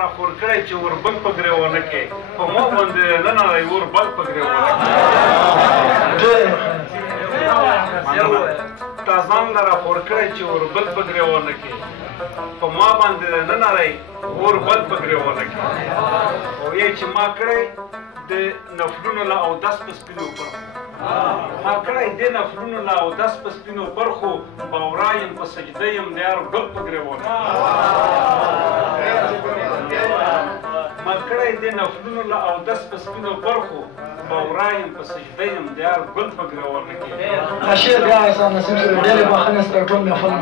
را خور کړی چې اوربل په ګرېوانه کې په ما باندې نه نری اوربل په ګرېوانه کې تا ځان له را خور کړی چې اوربل په ګرېوانه کې په ما باندې نه نری اوربل په ګرېوانه کې او یې چې ما کړی د نفلونو له اودس په سپینو برخو ما کړی د نفلونو له اودس په سپینو برخو باورا یم په سجده یم د یار ګل په ګرېوانه ما کړی د نفلونو له اودس په سپینو برخو باورا یم په سجده یم د یار ګل په ګرېوانه کې خشیر بیا احسان نصیب سره ډېرې بخښنې سره ټول نفل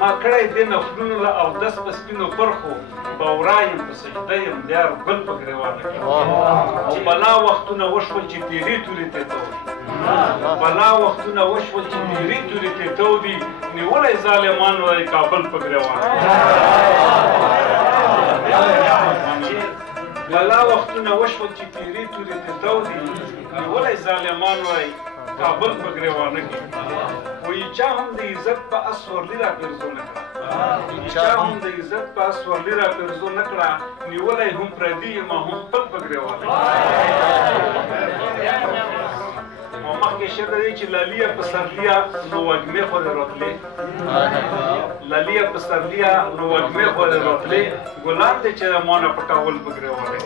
ما کړی د نفلونو له اودس په سپینو برخو باورا یم په سجده یم د یار ګل په ګرېوانه کې او بلا وختونه وشول چې تیرې تورې ته تودي بلا وختونه وشول چې تیرې تورې ته تودي نیولی ظالمانو دی کابل په ګرېوانه بلا وختونه وشول چې تیرې تورې ته تودي نیولی ظالمانو دی کابل په ګرېوانه کې وایي چا هم د عزت په اس ورلي را پرزو نه کړه چا هم د عزت په اس ورلي را پرزو نه کړه نیولی هم پردي یم هم خپل په ګرېوانه او مخکې شعر دی چې لالیه په سرلیه نو وږمې خورې راتلې لالیه په سرلیه نو وږمې خورې راتلې ګلان دی چې ما نه پټول په ګرېوانه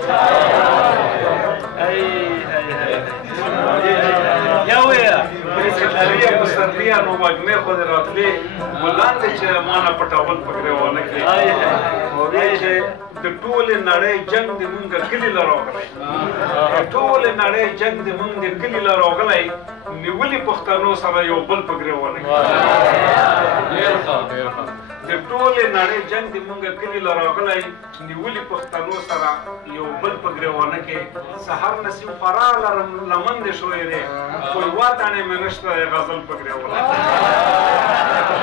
لالیه په سرلیه نو وږمې خورې راتلې ګلان دی چې ما نه پټول په ګرېوانه کې او دی چې د ټولې نړۍ جنګ د مونږ کلي له راغلی د ټولې نړۍ جنګ د مونږ د کلي له راغلی نیولي پښتنو سره یو بل په ګرېوانه کې د ټولې نړۍ جنګ د مونږ کلي له راغلی نیولي پښتنو سره یو بل په ګرېوانه کې سحر نسیم خورا لمن د شویرې خو یوه دانې مې نشته غزل په ګرېوانه کې